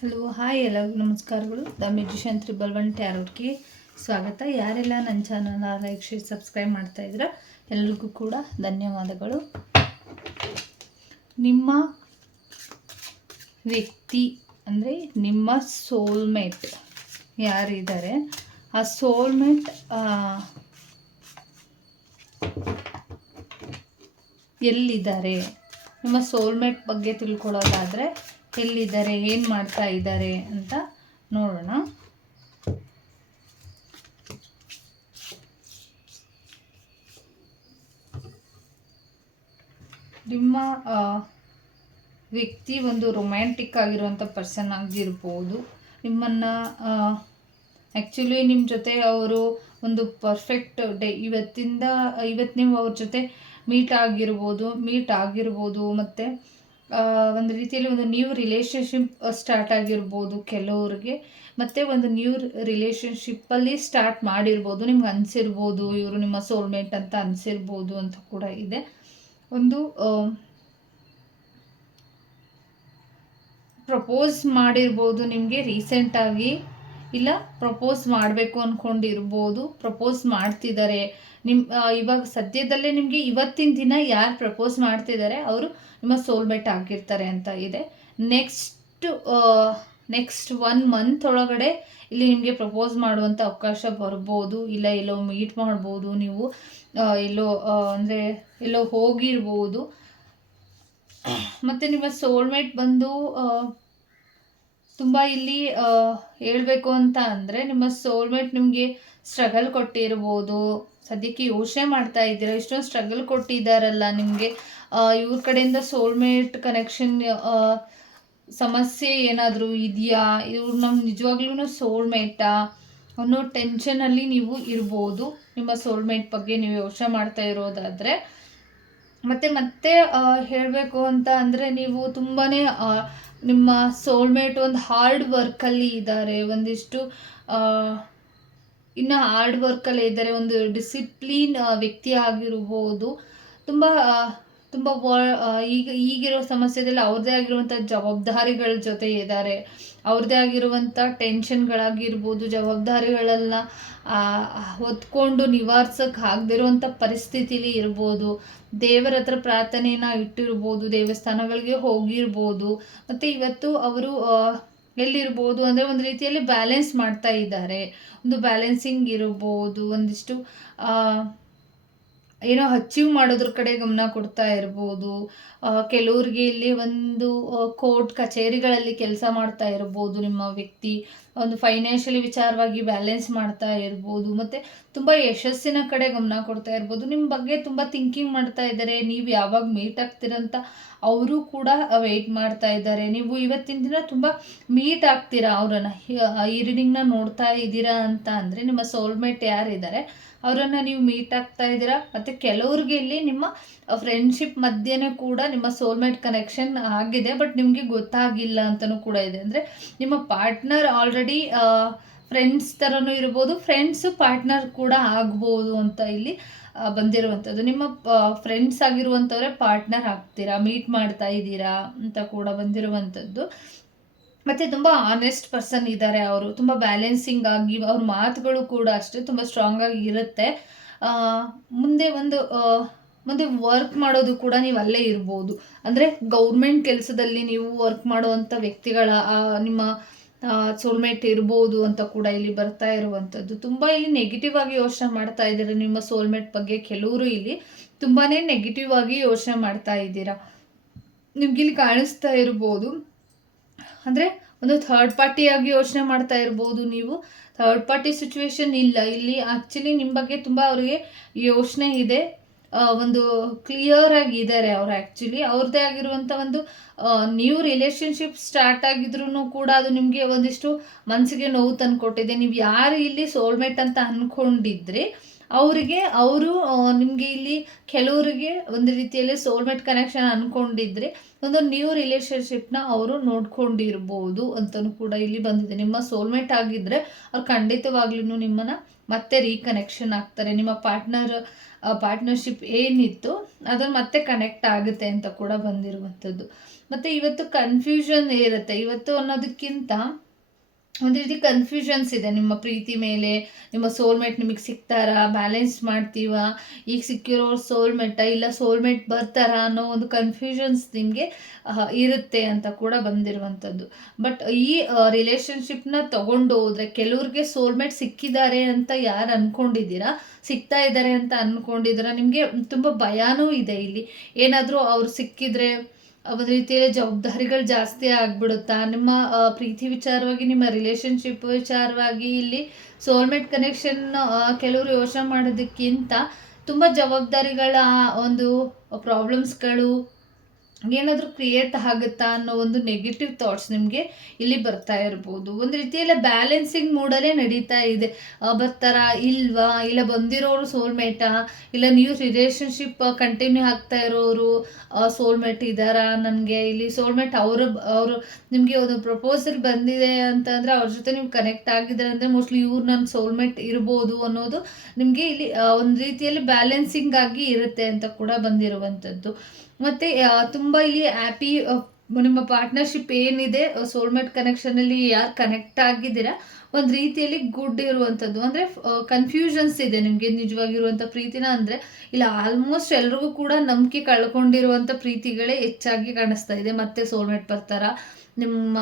Hello hi ಎಲ್ಲರಿಗೂ ನಮಸ್ಕಾರಗಳು. The musician 111 ಟ್ಯಾರೋಟ್ಗೆ ಸ್ವಾಗತ. ಯಾರೆಲ್ಲ ನನ್ನ ಚಾನಲ್ನ ಲೈಕ್ ಶೇರ್ ಸಬ್ಸ್ಕ್ರೈಬ್ ಮಾಡ್ತಾ ಇದ್ದೀರಾ ಎಲ್ಲರಿಗೂ ಕೂಡ ಧನ್ಯವಾದಗಳು. ನಿಮ್ಮ ವ್ಯಕ್ತಿ ಅಂದರೆ ನಿಮ್ಮ ಸೋಲ್ಮೇಟ್ ಯಾರಿದ್ದಾರೆ, ಆ ಸೋಲ್ಮೇಟ್ ಎಲ್ಲಿದ್ದಾರೆ, ನಿಮ್ಮ ಸೋಲ್ಮೇಟ್ ಬಗ್ಗೆ ತಿಳ್ಕೊಳ್ಳೋದಾದರೆ ಎಲ್ಲಿದ್ದಾರೆ, ಏನು ಮಾಡ್ತಾ ಇದ್ದಾರೆ ಅಂತ ನೋಡೋಣ. ನಿಮ್ಮ ವ್ಯಕ್ತಿ ಒಂದು ರೊಮ್ಯಾಂಟಿಕ್ ಆಗಿರುವಂಥ ಪರ್ಸನ್ ಆಗಿರ್ಬೋದು. ನಿಮ್ಮನ್ನು ಆ್ಯಕ್ಚುಲಿ ನಿಮ್ಮ ಜೊತೆ ಅವರು ಒಂದು ಪರ್ಫೆಕ್ಟ್ ಡೇ ಇವತ್ತು ನೀವು ಅವ್ರ ಜೊತೆ ಮೀಟ್ ಆಗಿರ್ಬೋದು ಮತ್ತು ಒಂದು ರೀತಿಯಲ್ಲಿ ಒಂದು ನ್ಯೂ ರಿಲೇಷನ್ಶಿಪ್ ಸ್ಟಾರ್ಟ್ ಆಗಿರ್ಬೋದು ಕೆಲವ್ರಿಗೆ, ಮತ್ತು ಒಂದು ನ್ಯೂ ರಿಲೇಷನ್ಶಿಪ್ಪಲ್ಲಿ ಸ್ಟಾರ್ಟ್ ಮಾಡಿರ್ಬೋದು. ನಿಮ್ಗೆ ಅನಿಸಿರ್ಬೋದು ಇವರು ನಿಮ್ಮ ಸೋಲ್ಮೇಟ್ ಅಂತ ಅನಿಸಿರ್ಬೋದು ಅಂತ ಕೂಡ ಇದೆ. ಒಂದು ಪ್ರಪೋಸ್ ಮಾಡಿರ್ಬೋದು ನಿಮಗೆ ರೀಸೆಂಟಾಗಿ, ಇಲ್ಲ ಪ್ರಪೋಸ್ ಮಾಡಬೇಕು ಅಂದ್ಕೊಂಡಿರ್ಬೋದು, ಪ್ರಪೋಸ್ ಮಾಡ್ತಿದ್ದಾರೆ. ಇವಾಗ ಸದ್ಯದಲ್ಲೇ ನಿಮಗೆ ಇವತ್ತಿನ ದಿನ ಯಾರು ಪ್ರಪೋಸ್ ಮಾಡ್ತಿದ್ದಾರೆ ಅವರು ನಿಮ್ಮ ಸೋಲ್ಮೇಟ್ ಆಗಿರ್ತಾರೆ ಅಂತ ಇದೆ. ನೆಕ್ಸ್ಟ್ 1 ಮಂತ್ ಒಳಗಡೆ ಇಲ್ಲಿ ನಿಮಗೆ ಪ್ರಪೋಸ್ ಮಾಡುವಂಥ ಅವಕಾಶ ಬರ್ಬೋದು. ಇಲ್ಲ ಎಲ್ಲೋ ಮೀಟ್ ಮಾಡ್ಬೋದು, ನೀವು ಅಂದರೆ ಎಲ್ಲೋ ಹೋಗಿರ್ಬೋದು. ಮತ್ತು ನಿಮ್ಮ ಸೋಲ್ಮೇಟ್ ಬಂದು ತುಂಬ ಇಲ್ಲಿ ಹೇಳಬೇಕು ಅಂತ ಅಂದರೆ ನಿಮ್ಮ ಸೋಲ್ಮೇಟ್ ನಿಮಗೆ ಸ್ಟ್ರಗಲ್ ಕೊಟ್ಟಿರ್ಬೋದು. ಸದ್ಯಕ್ಕೆ ಯೋಚನೆ ಮಾಡ್ತಾ ಇದ್ದೀರಾ, ಇಷ್ಟೊಂದು ಸ್ಟ್ರಗಲ್ ಕೊಟ್ಟಿದ್ದಾರಲ್ಲ ನಿಮಗೆ, ಇವ್ರ ಕಡೆಯಿಂದ ಸೋಲ್ಮೇಟ್ ಕನೆಕ್ಷನ್ ಸಮಸ್ಯೆ ಏನಾದರೂ ಇದೆಯಾ, ಇವ್ರು ನಮ್ಮ ನಿಜವಾಗ್ಲೂ ಸೋಲ್ಮೇಟಾ ಅನ್ನೋ ಟೆನ್ಷನಲ್ಲಿ ನೀವು ಇರ್ಬೋದು. ನಿಮ್ಮ ಸೋಲ್ಮೇಟ್ ಬಗ್ಗೆ ನೀವು ಯೋಚನೆ ಮಾಡ್ತಾ ಇರೋದಾದರೆ ಮತ್ತೆ ಹೇಳಬೇಕು ಅಂತ ಅಂದರೆ ನೀವು ತುಂಬಾ ನಿಮ್ಮ ಸೋಲ್ಮೇಟ್ ಒಂದು ಹಾರ್ಡ್ ವರ್ಕಲ್ಲಿ ಇದ್ದಾರೆ, ಒಂದಿಷ್ಟು ಇನ್ನು ಹಾರ್ಡ್ ವರ್ಕಲ್ಲೇ ಇದ್ದಾರೆ. ಒಂದು ಡಿಸಿಪ್ಲಿನ್ ವ್ಯಕ್ತಿ ಆಗಿರ್ಬೋದು. ತುಂಬ ಈಗಿರೋ ಸಮಸ್ಯೆದಲ್ಲಿ ಅವ್ರದ್ದೇ ಆಗಿರುವಂಥ ಜವಾಬ್ದಾರಿಗಳ ಜೊತೆ ಇದ್ದಾರೆ. ಅವ್ರದ್ದೇ ಆಗಿರುವಂಥ ಟೆನ್ಷನ್ಗಳಾಗಿರ್ಬೋದು, ಜವಾಬ್ದಾರಿಗಳೆಲ್ಲ ಹೊತ್ಕೊಂಡು ನಿವಾರಿಸೋಕೆ ಆಗದಿರುವಂಥ ಪರಿಸ್ಥಿತಿಲಿ ಇರ್ಬೋದು. ದೇವರ ಹತ್ರ ಪ್ರಾರ್ಥನೆಯನ್ನು ಇಟ್ಟಿರ್ಬೋದು, ದೇವಸ್ಥಾನಗಳಿಗೆ ಹೋಗಿರ್ಬೋದು. ಮತ್ತು ಇವತ್ತು ಅವರು ಎಲ್ಲಿರ್ಬೋದು ಅಂದರೆ ಒಂದು ರೀತಿಯಲ್ಲಿ ಬ್ಯಾಲೆನ್ಸ್ ಮಾಡ್ತಾ ಇದ್ದಾರೆ. ಒಂದು ಬ್ಯಾಲೆನ್ಸಿಂಗ್ ಇರ್ಬೋದು, ಒಂದಿಷ್ಟು ಏನೋ ಅಚೀವ್ ಮಾಡೋದ್ರ ಕಡೆ ಗಮನ ಕೊಡ್ತಾ ಇರ್ಬೋದು. ಕೆಲವ್ರಿಗೆ ಇಲ್ಲಿ ಒಂದು ಕೋರ್ಟ್ ಕಚೇರಿಗಳಲ್ಲಿ ಕೆಲಸ ಮಾಡ್ತಾ ಇರ್ಬೋದು. ನಿಮ್ಮ ವ್ಯಕ್ತಿ ಒಂದು ಫೈನಾನ್ಷಿಯಲಿ ವಿಚಾರವಾಗಿ ಬ್ಯಾಲೆನ್ಸ್ ಮಾಡ್ತಾ ಇರ್ಬೋದು, ಮತ್ತು ತುಂಬ ಯಶಸ್ಸಿನ ಕಡೆ ಗಮನ ಕೊಡ್ತಾ ಇರ್ಬೋದು. ನಿಮ್ಮ ಬಗ್ಗೆ ತುಂಬ ಥಿಂಕಿಂಗ್ ಮಾಡ್ತಾ ಇದ್ದಾರೆ. ನೀವು ಯಾವಾಗ ಮೀಟ್ ಆಗ್ತೀರಂತ ಅವರು ಕೂಡ ವೆಯ್ಟ್ ಮಾಡ್ತಾ ಇದ್ದಾರೆ. ನೀವು ಇವತ್ತಿನ ದಿನ ತುಂಬ ಮೀಟ್ ಆಗ್ತೀರಾ ಅವರನ್ನು. ಈ ರೀಡಿಂಗ್ನ ನೋಡ್ತಾ ಇದ್ದೀರಾ ಅಂತ ಅಂದರೆ ನಿಮ್ಮ ಸೋಲ್ಮೇಟ್ ಯಾರಿದ್ದಾರೆ ಅವರನ್ನು ನೀವು ಮೀಟ್ ಆಗ್ತಾ ಇದ್ದೀರಾ. ಮತ್ತು ಕೆಲವ್ರಿಗೆ ಇಲ್ಲಿ ನಿಮ್ಮ ಫ್ರೆಂಡ್ಶಿಪ್ ಮಧ್ಯೆನೂ ಕೂಡ ನಿಮ್ಮ ಸೋಲ್ಮೇಟ್ ಕನೆಕ್ಷನ್ ಆಗಿದೆ, ಬಟ್ ನಿಮಗೆ ಗೊತ್ತಾಗಿಲ್ಲ ಅಂತಲೂ ಕೂಡ ಇದೆ. ಅಂದರೆ ನಿಮ್ಮ ಪಾರ್ಟ್ನರ್ ಆಲ್ರೆಡಿ ಫ್ರೆಂಡ್ಸ್ ಥರನೂ ಇರ್ಬೋದು, ಫ್ರೆಂಡ್ಸು ಪಾರ್ಟ್ನರ್ ಕೂಡ ಆಗ್ಬೋದು ಅಂತ ಇಲ್ಲಿ ಬಂದಿರುವಂಥದ್ದು. ನಿಮ್ಮ ಫ್ರೆಂಡ್ಸ್ ಆಗಿರುವಂಥವ್ರೆ ಪಾರ್ಟ್ನರ್ ಆಗ್ತೀರಾ, ಮೀಟ್ ಮಾಡ್ತಾ ಇದ್ದೀರಾ ಅಂತ ಕೂಡ ಬಂದಿರುವಂಥದ್ದು. ಮತ್ತು ತುಂಬ ಆನೆಸ್ಟ್ ಪರ್ಸನ್ ಇದ್ದಾರೆ ಅವರು. ತುಂಬ ಬ್ಯಾಲೆನ್ಸಿಂಗ್ ಆಗಿ ಅವ್ರ ಮಾತುಗಳು ಕೂಡ ಅಷ್ಟೇ ತುಂಬ ಸ್ಟ್ರಾಂಗಾಗಿ ಇರುತ್ತೆ. ಮುಂದೆ ವರ್ಕ್ ಮಾಡೋದು ಕೂಡ ನೀವು ಅಲ್ಲೇ ಇರ್ಬೋದು. ಅಂದರೆ ಗೌರ್ಮೆಂಟ್ ಕೆಲಸದಲ್ಲಿ ನೀವು ವರ್ಕ್ ಮಾಡುವಂಥ ವ್ಯಕ್ತಿಗಳ ನಿಮ್ಮ ಸೋಲ್ಮೇಟ್ ಇರ್ಬೋದು ಅಂತ ಕೂಡ ಇಲ್ಲಿ ಬರ್ತಾ ಇರುವಂಥದ್ದು. ತುಂಬ ಇಲ್ಲಿ ನೆಗೆಟಿವ್ ಆಗಿ ಯೋಚನೆ ಮಾಡ್ತಾ ಇದ್ದಾರೆ ನಿಮ್ಮ ಸೋಲ್ಮೇಟ್ ಬಗ್ಗೆ. ಕೆಲವರು ಇಲ್ಲಿ ತುಂಬಾ ನೆಗೆಟಿವ್ ಆಗಿ ಯೋಚನೆ ಮಾಡ್ತಾ ಇದ್ದೀರಾ. ನಿಮ್ಗಿಲ್ಲಿ ಕಾಣಿಸ್ತಾ ಇರ್ಬೋದು. ಅಂದರೆ ಒಂದು ಥರ್ಡ್ ಪಾರ್ಟಿಯಾಗಿ ಯೋಚನೆ ಮಾಡ್ತಾ ಇರ್ಬೋದು ನೀವು. ಥರ್ಡ್ ಪಾರ್ಟಿ ಸಿಚುವೇಶನ್ ಇಲ್ಲ ಇಲ್ಲಿ. ಆ್ಯಕ್ಚುಲಿ ನಿಮ್ಮ ಬಗ್ಗೆ ತುಂಬ ಅವರಿಗೆ ಯೋಚನೆ ಇದೆ. ಒಂದು ಕ್ಲಿಯರ್ ಆಗಿದ್ದಾರೆ ಅವರು. ಆ್ಯಕ್ಚುಲಿ ಅವ್ರದ್ದೇ ಆಗಿರುವಂಥ ಒಂದು ನ್ಯೂ ರಿಲೇಷನ್ಶಿಪ್ ಸ್ಟಾರ್ಟ್ ಆಗಿದ್ರೂ ಕೂಡ ಅದು ನಿಮಗೆ ಒಂದಿಷ್ಟು ಮನಸ್ಸಿಗೆ ನೋವು ತಂದುಕೊಟ್ಟಿದೆ. ನೀವು ಯಾರು ಇಲ್ಲಿ ಸೋಲ್ಮೇಟ್ ಅಂತ ಅಂದ್ಕೊಂಡಿದ್ರಿ ಅವರಿಗೆ ಅವರು ನಿಮಗೆ ಇಲ್ಲಿ ಕೆಲವರಿಗೆ ಒಂದು ರೀತಿಯಲ್ಲಿ ಸೋಲ್ಮೇಟ್ ಕನೆಕ್ಷನ್ ಅಂದ್ಕೊಂಡಿದ್ರೆ ಒಂದು ನ್ಯೂ ರಿಲೇಷನ್ಶಿಪ್ನ ಅವರು ನೋಡ್ಕೊಂಡಿರ್ಬೋದು ಅಂತಲೂ ಕೂಡ ಇಲ್ಲಿ ಬಂದಿದೆ. ನಿಮ್ಮ ಸೋಲ್ಮೇಟ್ ಆಗಿದ್ದರೆ ಅವ್ರು ಖಂಡಿತವಾಗ್ಲೂ ನಿಮ್ಮನ್ನು ಮತ್ತೆ ರೀಕನೆಕ್ಷನ್ ಆಗ್ತಾರೆ. ನಿಮ್ಮ ಪಾರ್ಟ್ನರ್ಶಿಪ್ ಏನಿತ್ತು ಅದನ್ನು ಮತ್ತೆ ಕನೆಕ್ಟ್ ಆಗುತ್ತೆ ಅಂತ ಕೂಡ ಬಂದಿರುವಂಥದ್ದು. ಮತ್ತು ಇವತ್ತು ಕನ್ಫ್ಯೂಷನ್ ಇರುತ್ತೆ. ಇವತ್ತು ಅನ್ನೋದಕ್ಕಿಂತ ಒಂದು ರೀತಿ ಕನ್ಫ್ಯೂಷನ್ಸ್ ಇದೆ ನಿಮ್ಮ ಪ್ರೀತಿ ಮೇಲೆ. ನಿಮ್ಮ ಸೋಲ್ಮೇಟ್ ನಿಮಗೆ ಸಿಗ್ತಾರಾ, ಬ್ಯಾಲೆನ್ಸ್ ಮಾಡ್ತೀವಾ, ಈಗ ಸಿಕ್ಕಿರೋರು ಸೋಲ್ಮೇಟ ಇಲ್ಲ ಸೋಲ್ಮೇಟ್ ಬರ್ತಾರಾ ಅನ್ನೋ ಒಂದು ಕನ್ಫ್ಯೂಷನ್ಸ್ ನಿಮಗೆ ಇರುತ್ತೆ ಅಂತ ಕೂಡ ಬಂದಿರುವಂಥದ್ದು. ಬಟ್ ಈ ರಿಲೇಷನ್ಶಿಪ್ನ ತಗೊಂಡು ಹೋದರೆ ಕೆಲವ್ರಿಗೆ ಸೋಲ್ಮೇಟ್ ಸಿಕ್ಕಿದ್ದಾರೆ ಅಂತ ಯಾರು ಅಂದ್ಕೊಂಡಿದ್ದೀರಾ, ಸಿಗ್ತಾ ಇದ್ದಾರೆ ಅಂತ ಅಂದ್ಕೊಂಡಿದ್ದೀರಾ, ನಿಮಗೆ ತುಂಬ ಭಯನೂ ಇದೆ. ಇಲ್ಲಿ ಏನಾದರೂ ಅವ್ರು ಸಿಕ್ಕಿದ್ರೆ ಒಂದು ರೀತಿಯಲ್ಲಿ ಜವಾಬ್ದಾರಿಗಳು ಜಾಸ್ತಿ ಆಗ್ಬಿಡುತ್ತಾ, ನಿಮ್ಮ ಪ್ರೀತಿ ವಿಚಾರವಾಗಿ, ನಿಮ್ಮ ರಿಲೇಷನ್ಶಿಪ್ ವಿಚಾರವಾಗಿ ಇಲ್ಲಿ ಸೋಲ್ಮೇಟ್ ಕನೆಕ್ಷನ್ ಕೆಲವರು ಯೋಚನೆ ಮಾಡೋದಕ್ಕಿಂತ ತುಂಬ ಜವಾಬ್ದಾರಿಗಳ ಒಂದು ಪ್ರಾಬ್ಲಮ್ಸ್ಗಳು ಏನಾದರೂ ಕ್ರಿಯೇಟ್ ಆಗುತ್ತಾ ಅನ್ನೋ ಒಂದು ನೆಗೆಟಿವ್ ಥಾಟ್ಸ್ ನಿಮಗೆ ಇಲ್ಲಿ ಬರ್ತಾ ಇರ್ಬೋದು. ಒಂದು ರೀತಿಯಲ್ಲಿ ಬ್ಯಾಲೆನ್ಸಿಂಗ್ ಮೂಡಲ್ಲೇ ನಡೀತಾ ಇದೆ. ಬರ್ತಾರಾ ಇಲ್ವಾ, ಇಲ್ಲ ಬಂದಿರೋರು ಸೋಲ್ಮೇಟಾ, ಇಲ್ಲ ನ್ಯೂ ರಿಲೇಷನ್ಶಿಪ್ ಕಂಟಿನ್ಯೂ ಆಗ್ತಾ ಇರೋರು ಸೋಲ್ಮೇಟ್ ಇದ್ದಾರಾ, ನನಗೆ ಇಲ್ಲಿ ಸೋಲ್ಮೇಟ್ ಅವರು ನಿಮಗೆ ಒಂದು ಪ್ರಪೋಸಲ್ ಬಂದಿದೆ ಅಂತಂದರೆ ಅವ್ರ ಜೊತೆ ನೀವು ಕನೆಕ್ಟ್ ಆಗಿದ್ದಾರೆ ಅಂದರೆ ಮೋಸ್ಟ್ಲಿ ಇವ್ರು ನನ್ನ ಸೋಲ್ಮೇಟ್ ಇರ್ಬೋದು ಅನ್ನೋದು ನಿಮಗೆ ಇಲ್ಲಿ ಒಂದು ರೀತಿಯಲ್ಲಿ ಬ್ಯಾಲೆನ್ಸಿಂಗ್ ಆಗಿ ಇರುತ್ತೆ ಅಂತ ಕೂಡ ಬಂದಿರುವಂಥದ್ದು. ಮತ್ತು ತುಂಬ ಇಲ್ಲಿ ಹ್ಯಾಪಿ ನಿಮ್ಮ ಪಾರ್ಟ್ನರ್ಶಿಪ್ ಏನಿದೆ ಸೋಲ್ಮೇಟ್ ಕನೆಕ್ಷನಲ್ಲಿ ಯಾರು ಕನೆಕ್ಟ್ ಆಗಿದ್ದೀರಾ ಒಂದು ರೀತಿಯಲ್ಲಿ ಗುಡ್ ಇರುವಂಥದ್ದು. ಅಂದರೆ ಕನ್ಫ್ಯೂಷನ್ಸ್ ಇದೆ ನಿಮಗೆ ನಿಜವಾಗಿರುವಂಥ ಪ್ರೀತಿನ ಅಂದರೆ ಇಲ್ಲ ಆಲ್ಮೋಸ್ಟ್ ಎಲ್ರಿಗೂ ಕೂಡ ನಂಬಿಕೆ ಕಳ್ಕೊಂಡಿರುವಂಥ ಪ್ರೀತಿಗಳೇ ಹೆಚ್ಚಾಗಿ ಕಾಣಿಸ್ತಾ ಇದೆ. ಮತ್ತೆ ಸೋಲ್ಮೇಟ್ ಬರ್ತಾರಾ, ನಿಮ್ಮ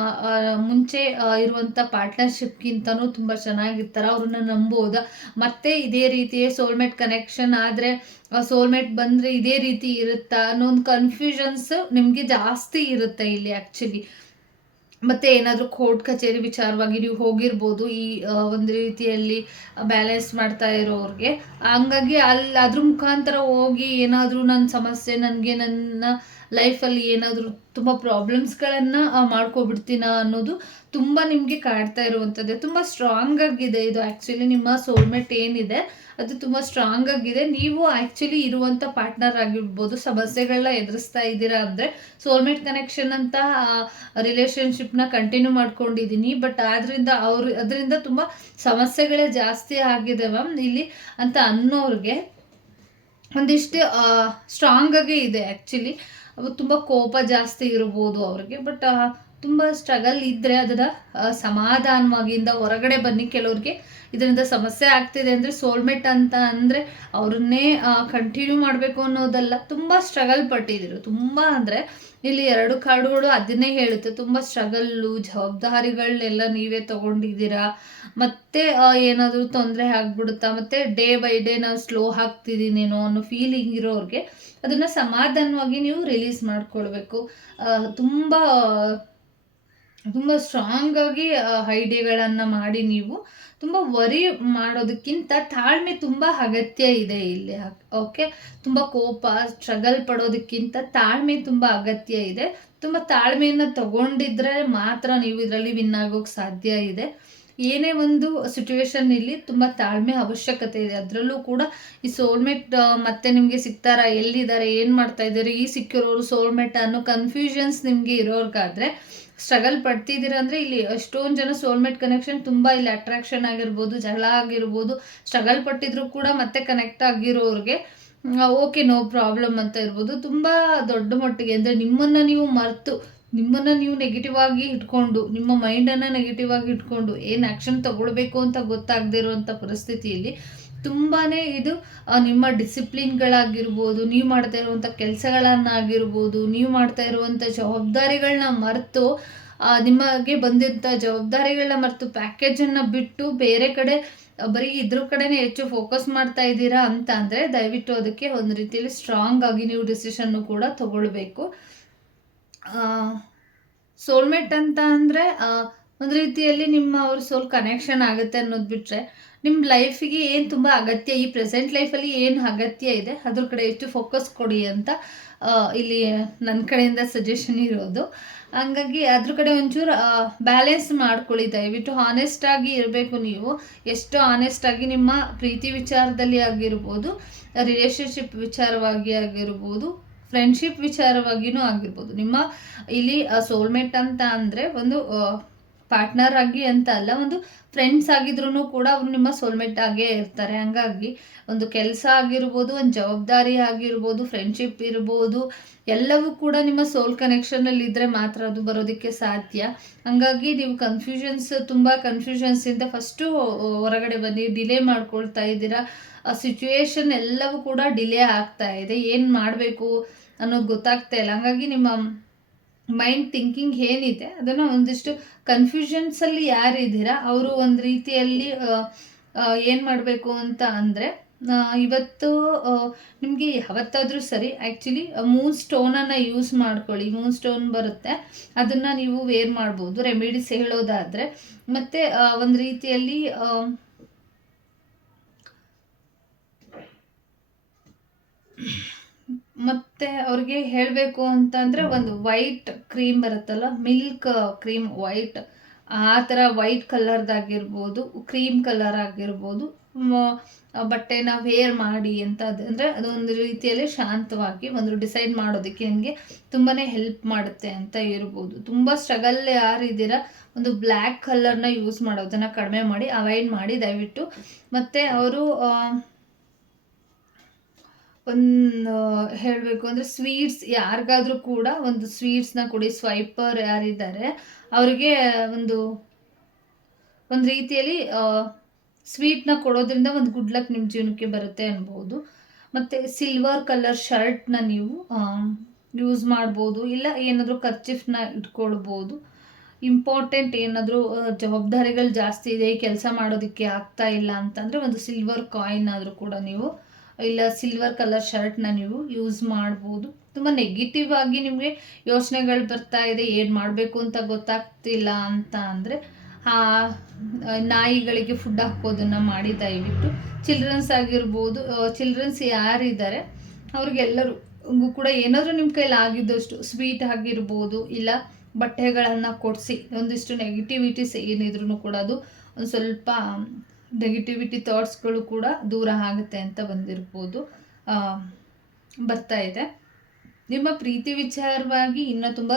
ಮುಂಚೆ ಇರುವಂಥ ಪಾರ್ಟ್ನರ್ಶಿಪ್ಗಿಂತನೂ ತುಂಬ ಚೆನ್ನಾಗಿರ್ತಾರೆ, ಅವ್ರನ್ನ ನಂಬೋದಾ, ಮತ್ತೆ ಇದೇ ರೀತಿಯೇ ಸೋಲ್ಮೇಟ್ ಕನೆಕ್ಷನ್ ಆದರೆ ಸೋಲ್ಮೇಟ್ ಬಂದರೆ ಇದೇ ರೀತಿ ಇರುತ್ತಾ ಅನ್ನೋ ಒಂದು ಕನ್ಫ್ಯೂಷನ್ಸ್ ನಿಮಗೆ ಜಾಸ್ತಿ ಇರುತ್ತೆ ಇಲ್ಲಿ ಆ್ಯಕ್ಚುಲಿ. ಮತ್ತು ಏನಾದರೂ ಕೋರ್ಟ್ ಕಚೇರಿ ವಿಚಾರವಾಗಿ ನೀವು ಹೋಗಿರ್ಬೋದು ಈ ಒಂದು ರೀತಿಯಲ್ಲಿ ಬ್ಯಾಲೆನ್ಸ್ ಮಾಡ್ತಾ ಇರೋರಿಗೆ. ಹಂಗಾಗಿ ಅಲ್ಲಿ ಅದ್ರ ಮುಖಾಂತರ ಹೋಗಿ ಏನಾದರೂ ನನ್ನ ಸಮಸ್ಯೆ, ನನಗೆ ನನ್ನ ಲೈಫಲ್ಲಿ ಏನಾದರೂ ತುಂಬ ಪ್ರಾಬ್ಲಮ್ಸ್ಗಳನ್ನು ಮಾಡ್ಕೊಬಿಡ್ತೀನ ಅನ್ನೋದು ತುಂಬ ನಿಮಗೆ ಕಾಡ್ತಾ ಇರುವಂಥದ್ದು. ತುಂಬ ಸ್ಟ್ರಾಂಗ್ ಆಗಿದೆ ಇದು ಆ್ಯಕ್ಚುಲಿ. ನಿಮ್ಮ ಸೋಲ್ಮೇಟ್ ಏನಿದೆ ಅದು ತುಂಬ ಸ್ಟ್ರಾಂಗ್ ಆಗಿದೆ. ನೀವು ಆ್ಯಕ್ಚುಲಿ ಇರುವಂಥ ಪಾರ್ಟ್ನರ್ ಆಗಿರ್ಬೋದು ಸಮಸ್ಯೆಗಳನ್ನ ಎದುರಿಸ್ತಾ ಇದ್ದೀರಾ ಅಂದರೆ ಸೋಲ್ಮೇಟ್ ಕನೆಕ್ಷನ್ ಅಂತ ರಿಲೇಷನ್ಶಿಪ್ನ ಕಂಟಿನ್ಯೂ ಮಾಡ್ಕೊಂಡಿದ್ದೀನಿ, ಬಟ್ ಅದರಿಂದ ತುಂಬ ಸಮಸ್ಯೆಗಳೇ ಜಾಸ್ತಿ ಆಗಿದೆ ಮ್ಯಾಮ್ ಇಲ್ಲಿ ಅಂತ ಅನ್ನೋರಿಗೆ ಒಂದಿಷ್ಟು ಸ್ಟ್ರಾಂಗ್ ಆಗೇ ಇದೆ ಆ್ಯಕ್ಚುಲಿ. ತುಂಬ ಕೋಪ ಜಾಸ್ತಿ ಇರ್ಬೋದು ಅವ್ರಿಗೆ, ಬಟ್ ತುಂಬ ಸ್ಟ್ರಗಲ್ ಇದ್ದರೆ ಅದನ್ನು ಸಮಾಧಾನವಾಗಿಂದ ಹೊರಗಡೆ ಬನ್ನಿ. ಕೆಲವ್ರಿಗೆ ಇದರಿಂದ ಸಮಸ್ಯೆ ಆಗ್ತಿದೆ ಅಂದರೆ ಸೋಲ್ಮೇಟ್ ಅಂತ ಅಂದರೆ ಅವ್ರನ್ನೇ ಕಂಟಿನ್ಯೂ ಮಾಡಬೇಕು ಅನ್ನೋದಲ್ಲ, ತುಂಬ ಸ್ಟ್ರಗಲ್ ಪಟ್ಟಿದ್ದೀರು. ತುಂಬ ಅಂದರೆ ಇಲ್ಲಿ 2 ಕಾರ್ಡುಗಳು ಅದನ್ನೇ ಹೇಳುತ್ತೆ. ತುಂಬ ಸ್ಟ್ರಗಲ್ಲು, ಜವಾಬ್ದಾರಿಗಳನ್ನೆಲ್ಲ ನೀವೇ ತೊಗೊಂಡಿದ್ದೀರಾ, ಮತ್ತು ಏನಾದರೂ ತೊಂದರೆ ಆಗ್ಬಿಡುತ್ತಾ, ಮತ್ತು ಡೇ ಬೈ ಡೇ ನಾನು ಸ್ಲೋ ಆಗ್ತಿದ್ದೀನೇನೋ ಅನ್ನೋ ಫೀಲಿಂಗ್ ಇರೋರಿಗೆ ಅದನ್ನು ಸಮಾಧಾನವಾಗಿ ನೀವು ರಿಲೀಸ್ ಮಾಡ್ಕೊಳ್ಬೇಕು. ತುಂಬ ತುಂಬ ಸ್ಟ್ರಾಂಗಾಗಿ ಐಡಿಯಾಗಳನ್ನು ಮಾಡಿ ನೀವು ತುಂಬ ವರಿ ಮಾಡೋದಕ್ಕಿಂತ ತಾಳ್ಮೆ ತುಂಬ ಅಗತ್ಯ ಇದೆ ಇಲ್ಲಿ. ಓಕೆ, ತುಂಬ ಕೋಪ ಸ್ಟ್ರಗಲ್ ಪಡೋದಕ್ಕಿಂತ ತಾಳ್ಮೆ ತುಂಬ ಅಗತ್ಯ ಇದೆ. ತುಂಬ ತಾಳ್ಮೆಯನ್ನು ತಗೊಂಡಿದ್ರೆ ಮಾತ್ರ ನೀವು ಇದರಲ್ಲಿ ವಿನ್ ಆಗೋಕ್ಕೆ ಸಾಧ್ಯ ಇದೆ. ಏನೇ ಒಂದು ಸಿಚುವೇಶನ್ ಇಲ್ಲಿ ತುಂಬ ತಾಳ್ಮೆ ಅವಶ್ಯಕತೆ ಇದೆ. ಅದರಲ್ಲೂ ಕೂಡ ಈ ಸೋಲ್ಮೇಟ್ ಮತ್ತೆ ನಿಮಗೆ ಸಿಗ್ತಾರಾ, ಎಲ್ಲಿದ್ದಾರೆ, ಏನು ಮಾಡ್ತಾ ಇದ್ದಾರೆ, ಈ ಸಿಕ್ಕಿರೋರು ಸೋಲ್ಮೇಟ್ ಅನ್ನೋ ಕನ್ಫ್ಯೂಷನ್ಸ್ ನಿಮಗೆ ಇರೋರ್ಗಾದ್ರೆ ಸ್ಟ್ರಗಲ್ ಪಡ್ತಿದ್ದೀರ ಅಂದರೆ ಇಲ್ಲಿ ಅಷ್ಟೊಂದು ಜನ ಸೋಲ್ಮೇಟ್ ಕನೆಕ್ಷನ್ ತುಂಬ ಇಲ್ಲಿ ಅಟ್ರಾಕ್ಷನ್ ಆಗಿರ್ಬೋದು, ಜಗಳ ಆಗಿರ್ಬೋದು, ಸ್ಟ್ರಗಲ್ ಪಟ್ಟಿದ್ರು ಕೂಡ ಮತ್ತೆ ಕನೆಕ್ಟ್ ಆಗಿರೋರಿಗೆ ಓಕೆ ನೋ ಪ್ರಾಬ್ಲಮ್ ಅಂತ ಇರ್ಬೋದು. ತುಂಬ ದೊಡ್ಡ ಮಟ್ಟಿಗೆ ಅಂದರೆ ನಿಮ್ಮನ್ನು ನೀವು ಮರೆತು, ನಿಮ್ಮನ್ನು ನೀವು ನೆಗೆಟಿವ್ ಆಗಿ ಇಟ್ಕೊಂಡು, ನಿಮ್ಮ ಮೈಂಡನ್ನು ನೆಗೆಟಿವ್ ಆಗಿ ಇಟ್ಕೊಂಡು ಏನು ಆ್ಯಕ್ಷನ್ ತಗೊಳ್ಬೇಕು ಅಂತ ಗೊತ್ತಾಗದೇ ಇರುವಂಥ ಪರಿಸ್ಥಿತಿಯಲ್ಲಿ ತುಂಬಾ ಇದು ನಿಮ್ಮ ಡಿಸಿಪ್ಲಿನ್ಗಳಾಗಿರ್ಬೋದು, ನೀವು ಮಾಡ್ತಾ ಇರುವಂಥ ಕೆಲಸಗಳನ್ನಾಗಿರ್ಬೋದು, ನೀವು ಮಾಡ್ತಾ ಇರುವಂಥ ಜವಾಬ್ದಾರಿಗಳನ್ನ ಮರೆತು, ನಿಮಗೆ ಬಂದಿದ್ದ ಜವಾಬ್ದಾರಿಗಳನ್ನ ಮರೆತು ಪ್ಯಾಕೇಜನ್ನು ಬಿಟ್ಟು ಬೇರೆ ಕಡೆ ಬರೀ ಇದ್ರ ಕಡೆನೇ ಹೆಚ್ಚು ಫೋಕಸ್ ಮಾಡ್ತಾ ಇದ್ದೀರಾ ಅಂತ ಅಂದರೆ ದಯವಿಟ್ಟು ಅದಕ್ಕೆ ಒಂದು ರೀತಿಯಲ್ಲಿ ಸ್ಟ್ರಾಂಗ್ ಆಗಿ ನೀವು ಡಿಸಿಷನ್ನು ಕೂಡ ತಗೊಳ್ಬೇಕು. ಸೋಲ್ಮೇಟ್ ಅಂತ ಅಂದರೆ ಒಂದು ರೀತಿಯಲ್ಲಿ ನಿಮ್ಮ ಅವ್ರ ಸೋಲ್ ಕನೆಕ್ಷನ್ ಆಗುತ್ತೆ ಅನ್ನೋದು ಬಿಟ್ಟರೆ ನಿಮ್ಮ ಲೈಫಿಗೆ ಏನು ತುಂಬ ಅಗತ್ಯ, ಈ ಪ್ರೆಸೆಂಟ್ ಲೈಫಲ್ಲಿ ಏನು ಅಗತ್ಯ ಇದೆ ಅದ್ರ ಕಡೆ ಹೆಚ್ಚು ಫೋಕಸ್ ಕೊಡಿ ಅಂತ ಇಲ್ಲಿ ನನ್ನ ಕಡೆಯಿಂದ ಸಜೆಷನ್ ಇರೋದು. ಹಂಗಾಗಿ ಅದ್ರ ಕಡೆ ಒಂಚೂರು ಬ್ಯಾಲೆನ್ಸ್ ಮಾಡ್ಕೊಳ್ಳಿ ದಯವಿಟ್ಟು. ಹಾನೆಸ್ಟಾಗಿ ಇರಬೇಕು ನೀವು. ಎಷ್ಟು ಹಾನೆಸ್ಟಾಗಿ ನಿಮ್ಮ ಪ್ರೀತಿ ವಿಚಾರದಲ್ಲಿ ಆಗಿರ್ಬೋದು, ರಿಲೇಷನ್ಶಿಪ್ ವಿಚಾರವಾಗಿ ಆಗಿರ್ಬೋದು, ಫ್ರೆಂಡ್ಶಿಪ್ ವಿಚಾರವಾಗಿಯೂ ಆಗಿರ್ಬೋದು. ನಿಮ್ಮ ಇಲ್ಲಿ ಸೋಲ್ಮೇಟ್ ಅಂತ ಅಂದರೆ ಒಂದು ಪಾರ್ಟ್ನರ್ ಆಗಿ ಅಂತ ಅಲ್ಲ, ಒಂದು ಫ್ರೆಂಡ್ಸ್ ಆಗಿದ್ರು ಕೂಡ ಅವರು ನಿಮ್ಮ ಸೋಲ್ಮೇಟ್ ಆಗೇ ಇರ್ತಾರೆ. ಹಂಗಾಗಿ ಒಂದು ಕೆಲಸ ಆಗಿರ್ಬೋದು, ಒಂದು ಜವಾಬ್ದಾರಿ ಆಗಿರ್ಬೋದು, ಫ್ರೆಂಡ್ಶಿಪ್ ಇರ್ಬೋದು, ಎಲ್ಲವೂ ಕೂಡ ನಿಮ್ಮ ಸೋಲ್ ಕನೆಕ್ಷನಲ್ಲಿ ಇದ್ದರೆ ಮಾತ್ರ ಅದು ಬರೋದಕ್ಕೆ ಸಾಧ್ಯ. ಹಂಗಾಗಿ ನೀವು ತುಂಬ ಕನ್ಫ್ಯೂಷನ್ಸಿಂದ ಫಸ್ಟು ಹೊರಗಡೆ ಬನ್ನಿ. ಡಿಲೇ ಮಾಡ್ಕೊಳ್ತಾ ಇದ್ದೀರಾ, ಆ ಸಿಚುವೇಶನ್ ಎಲ್ಲವೂ ಕೂಡ ಡಿಲೇ ಆಗ್ತಾ ಇದೆ. ಏನು ಮಾಡಬೇಕು ಅನ್ನೋದು ಗೊತ್ತಾಗ್ತಾ ಇಲ್ಲ. ಹಂಗಾಗಿ ನಿಮ್ಮ ಮೈಂಡ್ ಥಿಂಕಿಂಗ್ ಏನಿದೆ ಅದನ್ನು ಒಂದಿಷ್ಟು ಕನ್ಫ್ಯೂಷನ್ಸಲ್ಲಿ ಯಾರಿದ್ದೀರಾ ಅವರು ಒಂದು ರೀತಿಯಲ್ಲಿ ಏನು ಮಾಡಬೇಕು ಅಂತ ಅಂದರೆ, ಇವತ್ತು ನಿಮಗೆ ಯಾವತ್ತಾದರೂ ಸರಿ ಆ್ಯಕ್ಚುಲಿ ಮೂನ್ ಸ್ಟೋನನ್ನು ಯೂಸ್ ಮಾಡ್ಕೊಳ್ಳಿ. ಮೂನ್ ಸ್ಟೋನ್ ಬರುತ್ತೆ, ಅದನ್ನು ನೀವು ವೇರ್ ಮಾಡ್ಬೋದು ರೆಮಿಡೀಸ್ ಹೇಳೋದಾದರೆ. ಮತ್ತು ಒಂದು ರೀತಿಯಲ್ಲಿ ಮತ್ತು ಅವ್ರಿಗೆ ಹೇಳಬೇಕು ಅಂತಂದರೆ, ಒಂದು ವೈಟ್ ಕ್ರೀಮ್ ಬರುತ್ತಲ್ಲ, ಮಿಲ್ಕ್ ಕ್ರೀಮ್ ವೈಟ್, ಆ ಥರ ವೈಟ್ ಕಲರ್ದಾಗಿರ್ಬೋದು, ಕ್ರೀಮ್ ಕಲರ್ ಆಗಿರ್ಬೋದು, ಬಟ್ಟೆನ ವೇರ್ ಮಾಡಿ ಅಂತ. ಅಂದರೆ ಅದೊಂದು ರೀತಿಯಲ್ಲಿ ಶಾಂತವಾಗಿ ಒಂದು ಡಿಸೈಡ್ ಮಾಡೋದಕ್ಕೆ ನಿಮಗೆ ತುಂಬಾ ಹೆಲ್ಪ್ ಮಾಡುತ್ತೆ ಅಂತ ಇರ್ಬೋದು. ತುಂಬ ಸ್ಟ್ರಗಲ್ ಯಾರಿದ್ದೀರಾ, ಒಂದು ಬ್ಲ್ಯಾಕ್ ಕಲರ್ನ ಯೂಸ್ ಮಾಡೋದನ್ನು ಕಡಿಮೆ ಮಾಡಿ, ಅವಾಯ್ಡ್ ಮಾಡಿ ದಯವಿಟ್ಟು. ಮತ್ತು ಅವರು ಒಂದು ಹೇಳಬೇಕು ಅಂದರೆ, ಸ್ವೀಟ್ಸ್ ಯಾರಿಗಾದರೂ ಕೂಡ ಒಂದು ಸ್ವೀಟ್ಸ್ನ ಕೊಡಿ. ಸ್ವೈಪರ್ ಯಾರಿದ್ದಾರೆ ಅವರಿಗೆ ಒಂದು ರೀತಿಯಲ್ಲಿ ಸ್ವೀಟ್ನ ಕೊಡೋದ್ರಿಂದ ಒಂದು ಗುಡ್ ಲಕ್ ನಿಮ್ಮ ಜೀವನಕ್ಕೆ ಬರುತ್ತೆ ಅನ್ಬೋದು. ಮತ್ತು ಸಿಲ್ವರ್ ಕಲರ್ ಶರ್ಟ್ನ ನೀವು ಯೂಸ್ ಮಾಡ್ಬೋದು, ಇಲ್ಲ ಏನಾದರೂ ಕರ್ಚಿಫ್ನ ಇಟ್ಕೊಳ್ಬೋದು. ಇಂಪಾರ್ಟೆಂಟ್ ಏನಾದರೂ ಜವಾಬ್ದಾರಿಗಳು ಜಾಸ್ತಿ ಇದೆ, ಕೆಲಸ ಮಾಡೋದಕ್ಕೆ ಆಗ್ತಾ ಇಲ್ಲ ಅಂತಂದರೆ ಒಂದು ಸಿಲ್ವರ್ ಕಾಯಿನ್ ಆದರೂ ಕೂಡ ನೀವು, ಇಲ್ಲ ಸಿಲ್ವರ್ ಕಲರ್ ಶರ್ಟ್ನ ನೀವು ಯೂಸ್ ಮಾಡ್ಬೋದು. ತುಂಬ ನೆಗೆಟಿವ್ ಆಗಿ ನಿಮಗೆ ಯೋಚನೆಗಳು ಬರ್ತಾ ಇದೆ, ಏನು ಮಾಡಬೇಕು ಅಂತ ಗೊತ್ತಾಗ್ತಿಲ್ಲ ಅಂತ ಅಂದರೆ ನಾಯಿಗಳಿಗೆ ಫುಡ್ ಹಾಕೋದನ್ನು ಮಾಡಿ ದಯವಿಟ್ಟು. ಚಿಲ್ಡ್ರನ್ಸ್ ಆಗಿರ್ಬೋದು, ಚಿಲ್ಡ್ರನ್ಸ್ ಯಾರಿದ್ದಾರೆ ಅವ್ರಿಗೆಲ್ಲರಿಗೂ ಕೂಡ ಏನಾದರೂ ನಿಮ್ಮ ಕೈಲಿ ಆಗಿದ್ದಷ್ಟು ಸ್ವೀಟ್ ಆಗಿರ್ಬೋದು, ಇಲ್ಲ ಬಟ್ಟೆಗಳನ್ನು ಕೊಡಿಸಿ. ಒಂದಿಷ್ಟು ನೆಗೆಟಿವಿಟೀಸ್ ಏನಿದ್ರು ಕೂಡ ಅದು ಒಂದು ಸ್ವಲ್ಪ ನೆಗೆಟಿವಿಟಿ ಥಾಟ್ಸ್ಗಳು ಕೂಡ ದೂರ ಆಗುತ್ತೆ ಅಂತ ಬರ್ತಾ ಇದೆ. ನಿಮ್ಮ ಪ್ರೀತಿ ವಿಚಾರವಾಗಿ ಇನ್ನೂ ತುಂಬ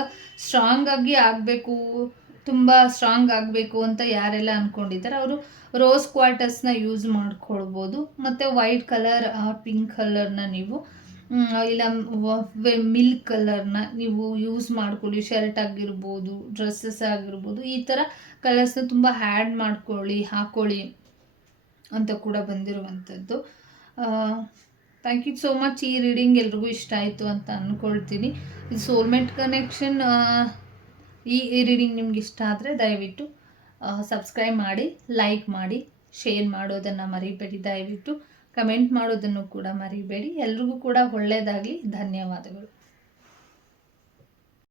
ಸ್ಟ್ರಾಂಗ್ ಆಗಬೇಕು ಅಂತ ಯಾರೆಲ್ಲ ಅಂದ್ಕೊಂಡಿದ್ದಾರೆ ಅವರು ರೋಸ್ ಕ್ವಾರ್ಟರ್ಸ್ನ ಯೂಸ್ ಮಾಡ್ಕೊಳ್ಬೋದು. ಮತ್ತು ವೈಟ್ ಕಲರ್, ಪಿಂಕ್ ಕಲರ್ನ ನೀವು, ಇಲ್ಲ ಮಿಲ್ಕ್ ಕಲರ್ನ ನೀವು ಯೂಸ್ ಮಾಡ್ಕೊಳ್ಳಿ. ಶರ್ಟ್ ಆಗಿರ್ಬೋದು, ಡ್ರೆಸ್ಸಸ್ ಆಗಿರ್ಬೋದು, ಈ ಥರ ಕಲರ್ಸ್ನ ತುಂಬ ಹಾಕ್ಕೊಳ್ಳಿ ಅಂತ ಕೂಡ ಬಂದಿರುವಂಥದ್ದು. Thank you so much. ಈ ರೀಡಿಂಗ್ ಎಲ್ರಿಗೂ ಇಷ್ಟ ಆಯಿತು ಅಂತ ಅಂದ್ಕೊಳ್ತೀನಿ. ಇದು ಸೋಲ್ಮೇಟ್ ಕನೆಕ್ಷನ್. ಈ ರೀಡಿಂಗ್ ನಿಮ್ಗೆ ಇಷ್ಟ ಆದರೆ ದಯವಿಟ್ಟು ಸಬ್ಸ್ಕ್ರೈಬ್ ಮಾಡಿ, ಲೈಕ್ ಮಾಡಿ, ಶೇರ್ ಮಾಡೋದನ್ನು ಮರಿಬೇಡಿ. ದಯವಿಟ್ಟು ಕಮೆಂಟ್ ಮಾಡೋದನ್ನು ಕೂಡ ಮರಿಬೇಡಿ. ಎಲ್ರಿಗೂ ಕೂಡ ಒಳ್ಳೆಯದಾಗಲಿ. ಧನ್ಯವಾದಗಳು.